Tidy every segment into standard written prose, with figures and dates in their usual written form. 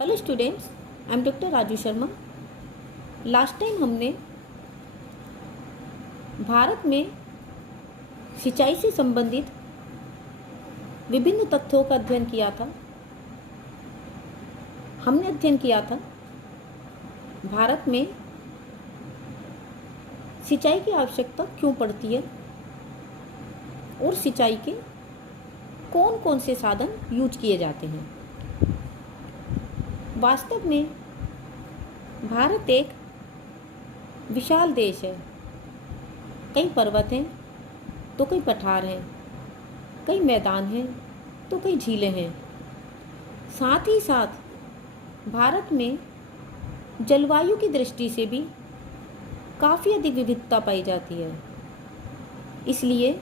Hello students, I am doctor Raju Sharma. Last time हमने भारत में सिंचाई से संबंधित विभिन्न तथ्यों का अध्ययन किया था। हमने अध्ययन किया था भारत में सिंचाई की आवश्यकता क्यों पड़ती है और सिंचाई के कौन कौन से साधन यूज किए जाते हैं। वास्तव में भारत एक विशाल देश है। कई पर्वत हैं तो कई पठार हैं, कई मैदान हैं तो कई झीलें हैं। साथ ही साथ भारत में जलवायु की दृष्टि से भी काफ़ी अधिक विविधता पाई जाती है। इसलिए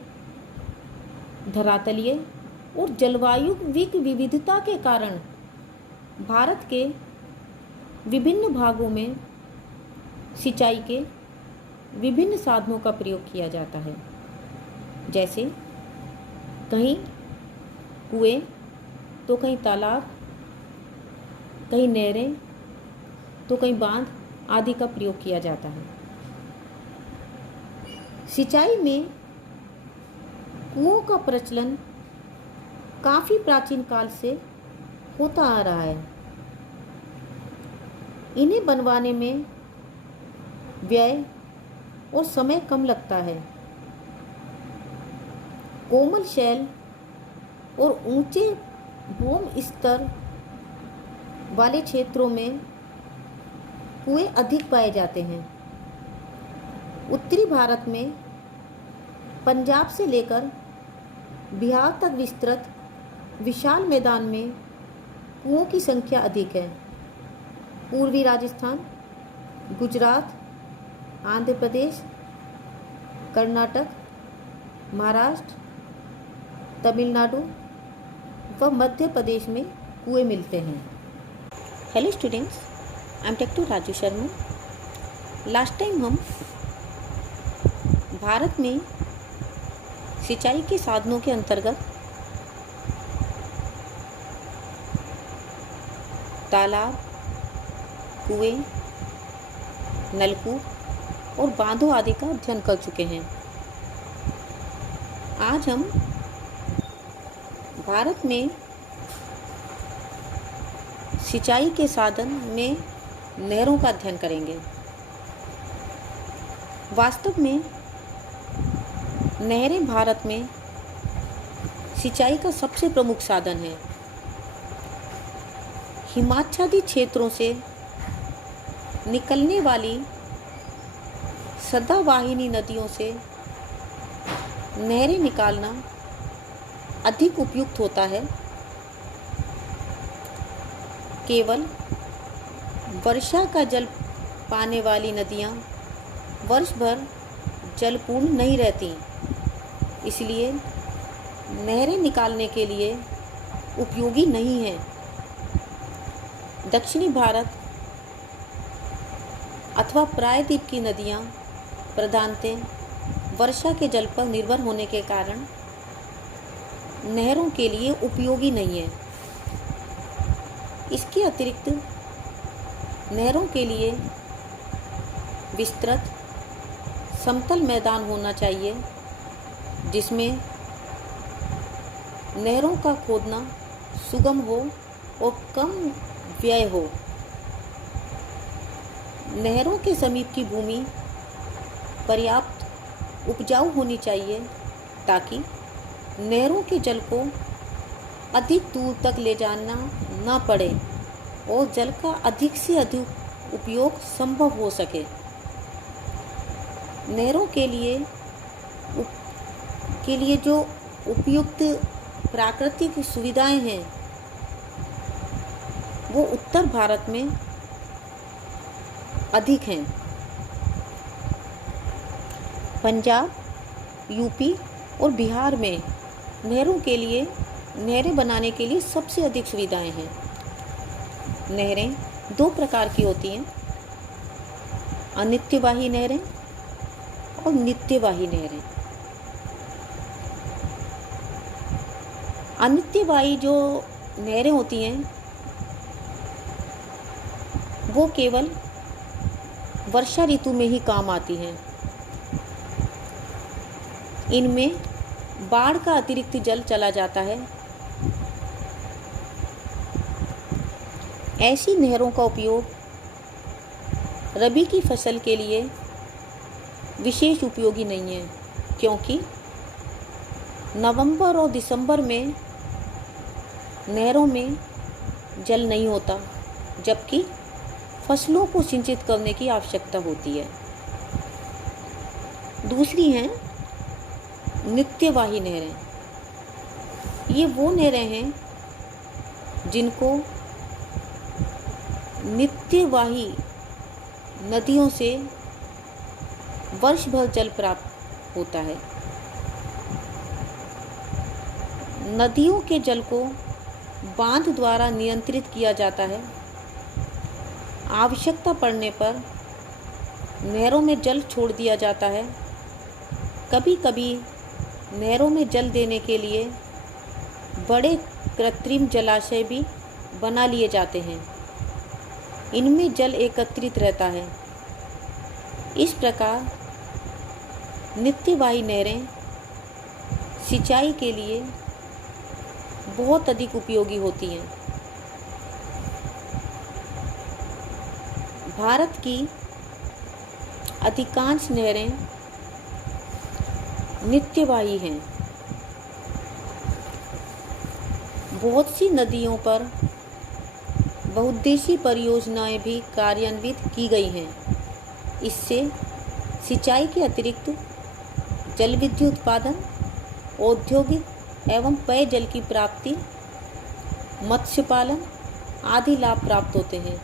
धरातलीय और जलवायु विविधता के कारण भारत के विभिन्न भागों में सिंचाई के विभिन्न साधनों का प्रयोग किया जाता है। जैसे कहीं कुएं तो कहीं तालाब, कहीं नहरें तो कहीं बांध आदि का प्रयोग किया जाता है। सिंचाई में कुओं का प्रचलन काफ़ी प्राचीन काल से होता आ रहा है। इन्हें बनवाने में व्यय और समय कम लगता है। कोमल शैल और ऊंचे भूम स्तर वाले क्षेत्रों में कुएं अधिक पाए जाते हैं। उत्तरी भारत में पंजाब से लेकर बिहार तक विस्तृत विशाल मैदान में कुओं की संख्या अधिक है। पूर्वी राजस्थान, गुजरात, आंध्र प्रदेश, कर्नाटक, महाराष्ट्र, तमिलनाडु व मध्य प्रदेश में कुएं मिलते हैं। Hello students, I am doctor Raju Sharma. Last time हम भारत में सिंचाई के साधनों के अंतर्गत तालाब, कुएं, नलकूप और बांधों आदि का अध्ययन कर चुके हैं। आज हम भारत में सिंचाई के साधन में नहरों का अध्ययन करेंगे। वास्तव में नहरें भारत में सिंचाई का सबसे प्रमुख साधन है। हिमाच्छादित क्षेत्रों से निकलने वाली सदावाहिनी नदियों से नहरें निकालना अधिक उपयुक्त होता है। केवल वर्षा का जल पाने वाली नदियाँ वर्ष भर जलपूर्ण नहीं रहती, इसलिए नहरें निकालने के लिए उपयोगी नहीं है। दक्षिणी भारत अथवा प्रायद्वीप की नदियाँ प्रधानतः वर्षा के जल पर निर्भर होने के कारण नहरों के लिए उपयोगी नहीं है। इसके अतिरिक्त नहरों के लिए विस्तृत समतल मैदान होना चाहिए, जिसमें नहरों का खोदना सुगम हो और कम व्यय हो। नहरों के समीप की भूमि पर्याप्त उपजाऊ होनी चाहिए ताकि नहरों के जल को अधिक दूर तक ले जाना न पड़े और जल का अधिक से अधिक उपयोग संभव हो सके। नहरों के लिए जो उपयुक्त प्राकृतिक सुविधाएं हैं वो उत्तर भारत में अधिक हैं। पंजाब, यूपी और बिहार में नहरें बनाने के लिए सबसे अधिक सुविधाएं हैं। नहरें दो प्रकार की होती हैं, अनित्यवाही नहरें और नित्यवाही नहरें। अनित्यवाही जो नहरें होती हैं वो केवल वर्षा ऋतु में ही काम आती हैं। इनमें बाढ़ का अतिरिक्त जल चला जाता है। ऐसी नहरों का उपयोग रबी की फसल के लिए विशेष उपयोगी नहीं है, क्योंकि नवंबर और दिसंबर में नहरों में जल नहीं होता, जबकि फसलों को सिंचित करने की आवश्यकता होती है। दूसरी हैं नित्यवाही नहरें। ये वो नहरें हैं जिनको नित्यवाही नदियों से वर्ष भर जल प्राप्त होता है। नदियों के जल को बांध द्वारा नियंत्रित किया जाता है। आवश्यकता पड़ने पर नहरों में जल छोड़ दिया जाता है। कभी कभी नहरों में जल देने के लिए बड़े कृत्रिम जलाशय भी बना लिए जाते हैं। इनमें जल एकत्रित रहता है। इस प्रकार नित्यवाही नहरें सिंचाई के लिए बहुत अधिक उपयोगी होती हैं। भारत की अधिकांश नहरें नित्यवाही हैं। बहुत सी नदियों पर बहुउद्देशीय परियोजनाएं भी कार्यान्वित की गई हैं। इससे सिंचाई के अतिरिक्त जल विद्युत उत्पादन, औद्योगिक एवं पेयजल की प्राप्ति, मत्स्य पालन आदि लाभ प्राप्त होते हैं।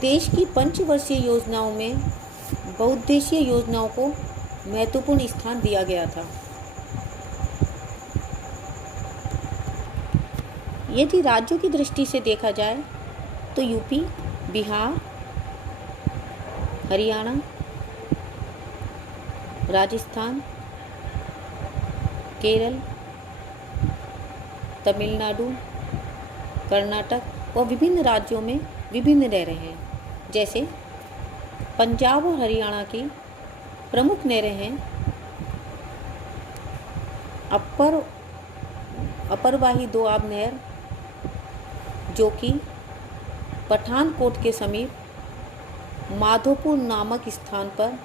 देश की पंचवर्षीय योजनाओं में बहुउद्देशीय योजनाओं को महत्वपूर्ण स्थान दिया गया था। यदि राज्यों की दृष्टि से देखा जाए तो यूपी, बिहार, हरियाणा, राजस्थान, केरल, तमिलनाडु, कर्नाटक और विभिन्न राज्यों में विभिन्न नहरें हैं। जैसे पंजाब और हरियाणा की प्रमुख नहरें हैं अपरवाही दोआब नहर, जो कि पठानकोट के समीप माधोपुर नामक स्थान पर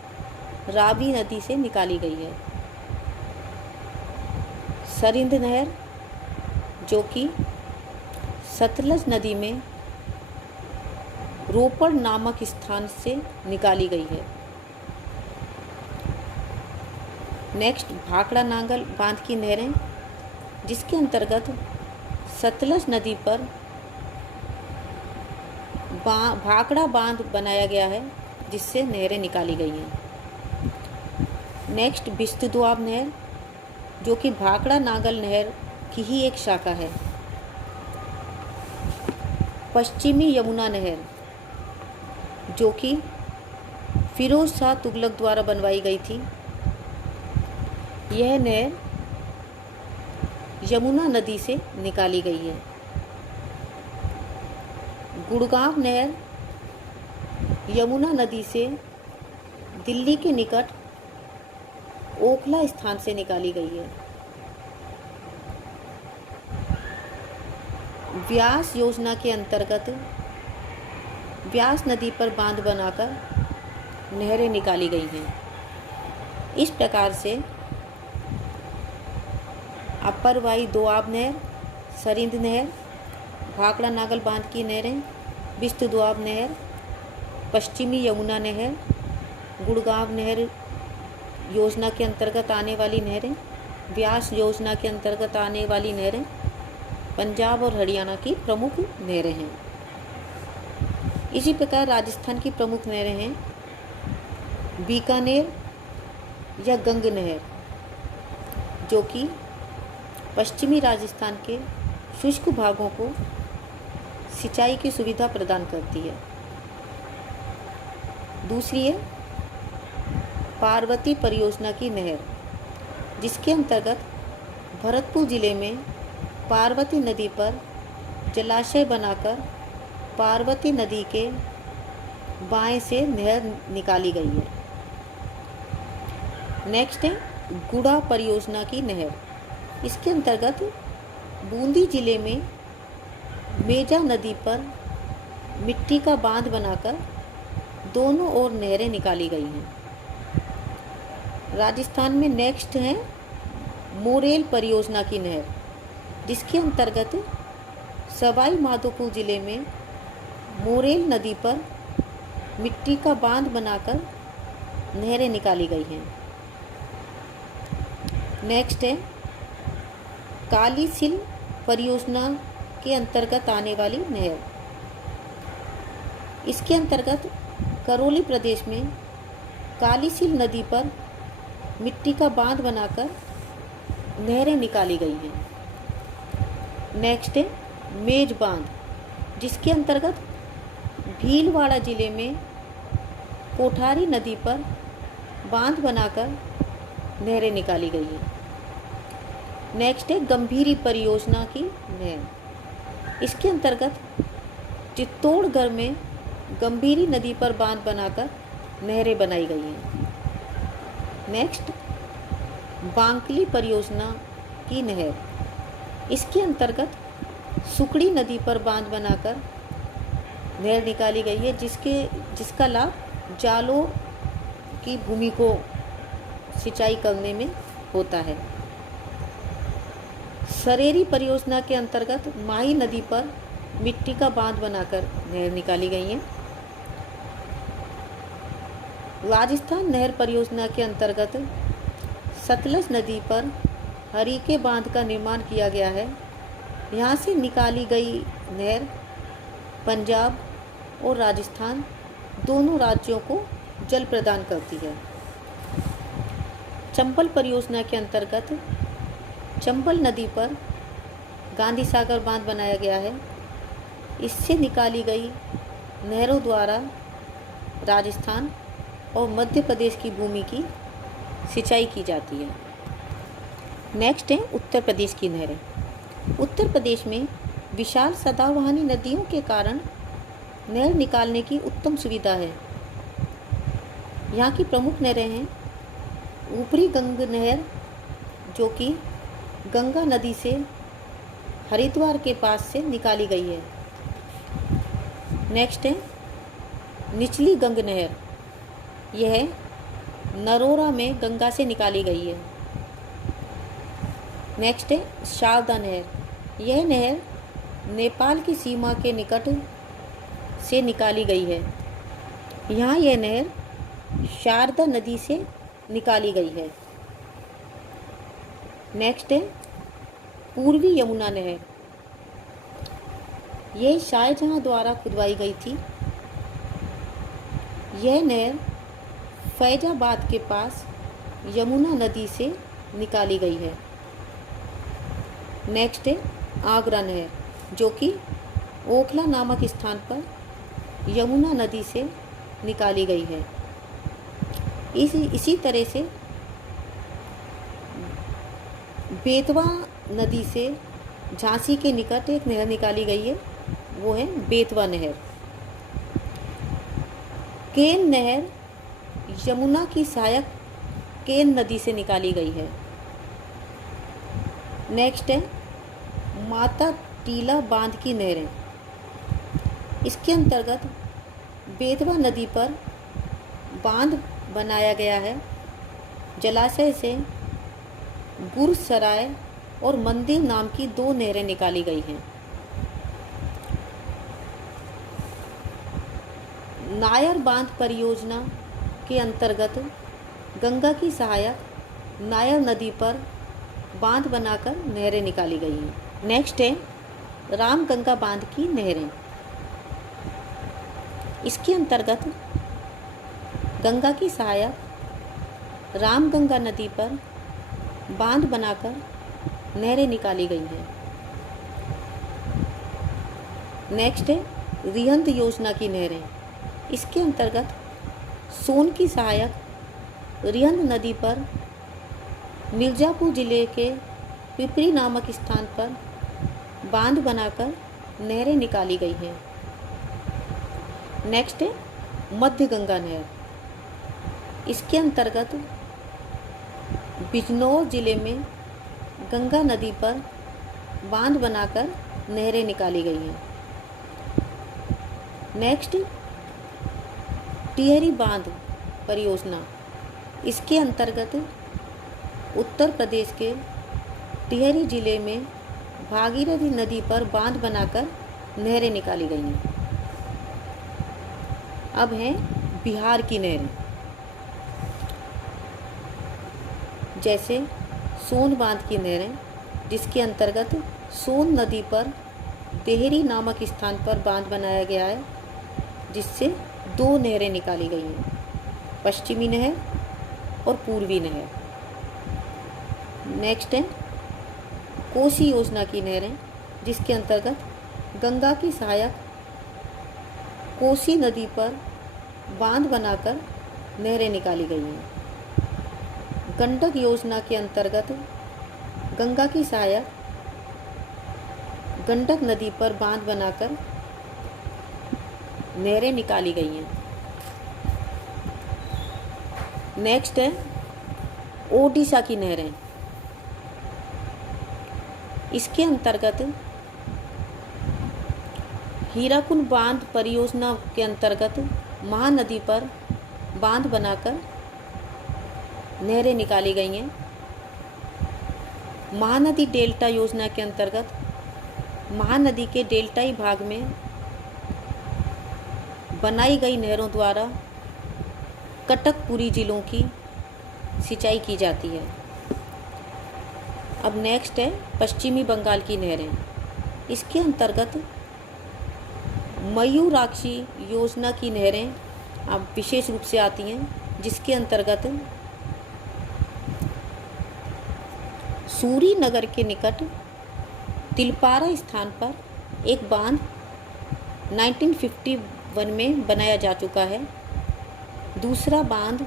रावी नदी से निकाली गई है। सरिंद नहर, जो कि सतलज नदी में रोपड़ नामक स्थान से निकाली गई है। नेक्स्ट भाखड़ा नांगल बांध की नहरें, जिसके अंतर्गत सतलज नदी पर भाखड़ा बांध बनाया गया है, जिससे नहरें निकाली गई हैं। नेक्स्ट बिस्त दोआब नहर, जो कि भाखड़ा नांगल नहर की ही एक शाखा है। पश्चिमी यमुना नहर, जो कि फिरोज शाह तुगलक द्वारा बनवाई गई थी। यह नहर यमुना नदी से निकाली गई है। गुड़गांव नहर यमुना नदी से दिल्ली के निकट ओखला स्थान से निकाली गई है। व्यास योजना के अंतर्गत व्यास नदी पर बांध बनाकर नहरें निकाली गई हैं। इस प्रकार से अपरवाही दोआब नहर, सरिंद नहर, भाखड़ा नागल बांध की नहरें, बिस्त दोआब नहर, पश्चिमी यमुना नहर, गुड़गांव नहर योजना के अंतर्गत आने वाली नहरें, व्यास योजना के अंतर्गत आने वाली नहरें पंजाब और हरियाणा की प्रमुख नहरें हैं। इसी प्रकार राजस्थान की प्रमुख नहरें हैं बीकानेर या गंग नहर, जो कि पश्चिमी राजस्थान के शुष्क भागों को सिंचाई की सुविधा प्रदान करती है। दूसरी है पार्वती परियोजना की नहर, जिसके अंतर्गत भरतपुर जिले में पार्वती नदी पर जलाशय बनाकर पार्वती नदी के बाएं से नहर निकाली गई है। नेक्स्ट है गुड़ा परियोजना की नहर। इसके अंतर्गत बूंदी जिले में मेजा नदी पर मिट्टी का बांध बनाकर दोनों ओर नहरें निकाली गई हैं। राजस्थान में नेक्स्ट है मोरेल परियोजना की नहर, जिसके अंतर्गत सवाई माधोपुर जिले में मोरेल नदी पर मिट्टी का बांध बनाकर नहरें निकाली गई हैं। नेक्स्ट है काली सिल परियोजना के अंतर्गत आने वाली नहर। इसके अंतर्गत करौली प्रदेश में काली सिल नदी पर मिट्टी का बांध बनाकर नहरें निकाली गई हैं। नेक्स्ट है मेज बांध, जिसके अंतर्गत भीलवाड़ा जिले में कोठारी नदी पर बांध बनाकर नहरें निकाली गई हैं। नेक्स्ट है गंभीरी परियोजना की नहर। इसके अंतर्गत चित्तौड़गढ़ में गंभीरी नदी पर बांध बनाकर नहरें बनाई गई हैं। नेक्स्ट बांकली परियोजना की नहर। इसके अंतर्गत सुकड़ी नदी पर बांध बनाकर नहर निकाली गई है, जिसका लाभ जालोर की भूमि को सिंचाई करने में होता है। सरेरी परियोजना के अंतर्गत माही नदी पर मिट्टी का बांध बनाकर नहर निकाली गई है। राजस्थान नहर परियोजना के अंतर्गत सतलज नदी पर हरीके बांध का निर्माण किया गया है। यहाँ से निकाली गई नहर पंजाब और राजस्थान दोनों राज्यों को जल प्रदान करती है। चंबल परियोजना के अंतर्गत चंबल नदी पर गांधी सागर बांध बनाया गया है। इससे निकाली गई नहरों द्वारा राजस्थान और मध्य प्रदेश की भूमि की सिंचाई की जाती है। नेक्स्ट है उत्तर प्रदेश की नहरें। उत्तर प्रदेश में विशाल सदाबहानी नदियों के कारण नहर निकालने की उत्तम सुविधा है। यहाँ की प्रमुख नहरें हैं ऊपरी गंग नहर, जो कि गंगा नदी से हरिद्वार के पास से निकाली गई है। नेक्स्ट है निचली गंग नहर, यह नरोरा में गंगा से निकाली गई है। नेक्स्ट है शारदा नहर, यह नहर नेपाल की सीमा के निकट से निकाली गई है। यहाँ यह नहर शारदा नदी से निकाली गई है। नेक्स्ट है पूर्वी यमुना नहर, यह शाहजहाँ द्वारा खुदवाई गई थी। यह नहर फैजाबाद के पास यमुना नदी से निकाली गई है। नेक्स्ट है आगरा नहर, जो कि ओखला नामक स्थान पर यमुना नदी से निकाली गई है। इसी तरह से बेतवा नदी से झांसी के निकट एक नहर निकाली गई है, वो है बेतवा नहर। केन नहर यमुना की सहायक केन नदी से निकाली गई है। नेक्स्ट है माता टीला बांध की नहरें। इसके अंतर्गत बेतवा नदी पर बांध बनाया गया है। जलाशय से गुरसराय और मंदिर नाम की दो नहरें निकाली गई हैं। नायर बांध परियोजना के अंतर्गत गंगा की सहायक नायर नदी पर बांध बनाकर नहरें निकाली गई हैं। नेक्स्ट है रामगंगा बांध की नहरें। इसके अंतर्गत गंगा की सहायक रामगंगा नदी पर बांध बनाकर नहरें निकाली गई हैं। नेक्स्ट है रिहंद योजना की नहरें। इसके अंतर्गत सोन की सहायक रिहंद नदी पर मिर्ज़ापुर जिले के पिपरी नामक स्थान पर बांध बनाकर नहरें निकाली गई हैं। नेक्स्ट है मध्य गंगा नहर। इसके अंतर्गत बिजनौर जिले में गंगा नदी पर बांध बनाकर नहरें निकाली गई हैं। नेक्स्ट टिहरी बांध परियोजना। इसके अंतर्गत उत्तर प्रदेश के टिहरी जिले में भागीरथी नदी पर बांध बनाकर नहरें निकाली गई हैं। अब हैं बिहार की नहरें, जैसे सोन बांध की नहरें, जिसके अंतर्गत सोन नदी पर देहरी नामक स्थान पर बांध बनाया गया है, जिससे 2 नहरें निकाली गई हैं, पश्चिमी नहर और पूर्वी नहर। नेक्स्ट है कोसी योजना की नहरें, जिसके अंतर्गत गंगा की सहायक कोसी नदी पर बांध बनाकर नहरें निकाली गई हैं। गंडक योजना के अंतर्गत गंगा की सहायक गंडक नदी पर बांध बनाकर नहरें निकाली गई हैं। नेक्स्ट है ओडिशा की नहरें। इसके अंतर्गत हीराकुंड बांध परियोजना के अंतर्गत महानदी पर बांध बनाकर नहरें निकाली गई हैं। महानदी डेल्टा योजना के अंतर्गत महानदी के डेल्टाई भाग में बनाई गई नहरों द्वारा कटकपुरी जिलों की सिंचाई की जाती है। अब नेक्स्ट है पश्चिमी बंगाल की नहरें। इसके अंतर्गत मयूराक्षी योजना की नहरें अब विशेष रूप से आती हैं, जिसके अंतर्गत सूरी नगर के निकट तिलपारा स्थान पर एक बांध 1951 में बनाया जा चुका है। दूसरा बांध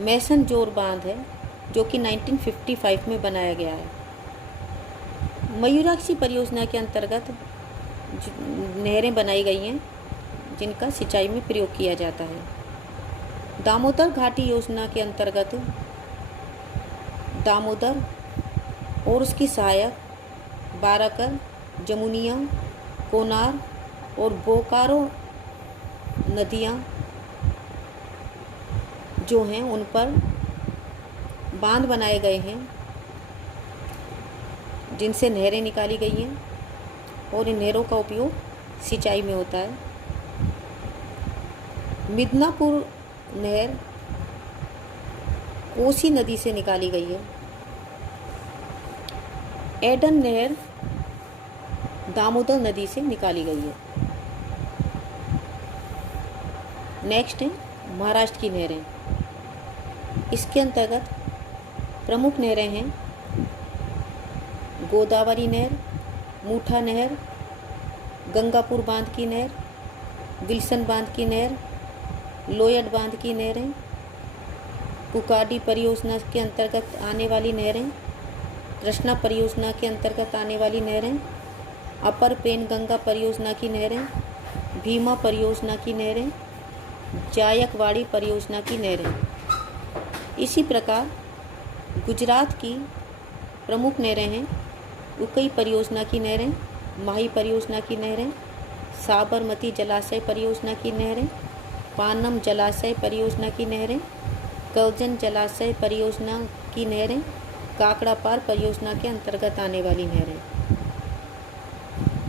मैसनजोर बांध है, जो कि 1955 में बनाया गया है। मयूराक्षी परियोजना के अंतर्गत नहरें बनाई गई हैं, जिनका सिंचाई में प्रयोग किया जाता है। दामोदर घाटी योजना के अंतर्गत दामोदर और उसकी सहायक बाराकर, जमुनिया, कोनार और बोकारो नदियाँ जो हैं उन पर बांध बनाए गए हैं, जिनसे नहरें निकाली गई हैं और इन नहरों का उपयोग सिंचाई में होता है। मिदनापुर नहर कोसी नदी से निकाली गई है। एडन नहर दामोदर नदी से निकाली गई है। नेक्स्ट है महाराष्ट्र की नहरें। इसके अंतर्गत प्रमुख नहरें हैं गोदावरी नहर, मूठा नहर, गंगापुर बांध की नहर, विल्सन बांध की नहर, लोयड बांध की नहरें, कुकाडी परियोजना के अंतर्गत आने वाली नहरें, कृष्णा परियोजना के अंतर्गत आने वाली नहरें, अपर पेन गंगा परियोजना की नहरें, भीमा परियोजना की नहरें, जायकवाड़ी परियोजना की नहरें। इसी प्रकार गुजरात की प्रमुख नहरें हैं उकई परियोजना की नहरें, माही परियोजना की नहरें, साबरमती जलाशय परियोजना की नहरें, पानम जलाशय परियोजना की नहरें, कर्जन जलाशय परियोजना की नहरें, काकड़ा पार परियोजना के अंतर्गत आने वाली नहरें।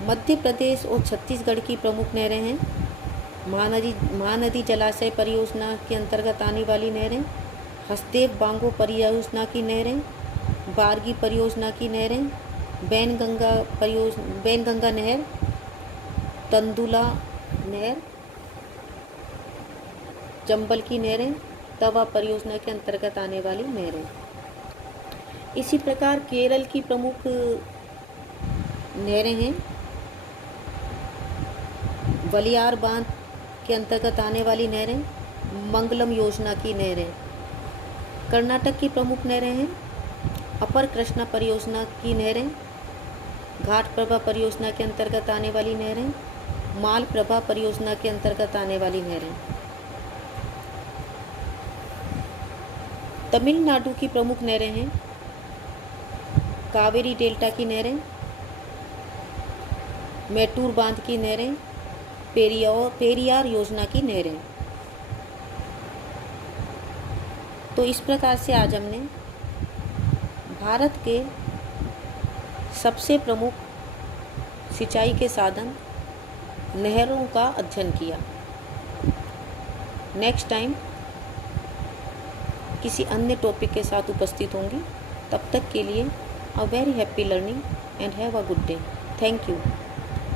मध्य प्रदेश और छत्तीसगढ़ की प्रमुख नहरें हैं महानदी जलाशय परियोजना के अंतर्गत आने वाली नहरें, हसदेव बांगो परियोजना की नहरें, बारगी परियोजना की नहरें, बैनगंगा नहर, तंदुला नहर, चंबल की नहरें, तवा परियोजना के अंतर्गत आने वाली नहरें। इसी प्रकार केरल की प्रमुख नहरें हैं वलियार बांध के अंतर्गत आने वाली नहरें, मंगलम योजना की नहरें। कर्नाटक की प्रमुख नहरें हैं अपर कृष्णा परियोजना की नहरें, घाट प्रभा परियोजना के अंतर्गत आने वाली नहरें, मालप्रभा परियोजना के अंतर्गत आने वाली नहरें। तमिलनाडु की प्रमुख नहरें हैं कावेरी डेल्टा की नहरें, मैटूर बांध की नहरें, पेरियार योजना की नहरें। तो इस प्रकार से आज हमने भारत के सबसे प्रमुख सिंचाई के साधन नहरों का अध्ययन किया। नेक्स्ट टाइम किसी अन्य टॉपिक के साथ उपस्थित होंगी। तब तक के लिए a very happy learning and have a good day. Thank you.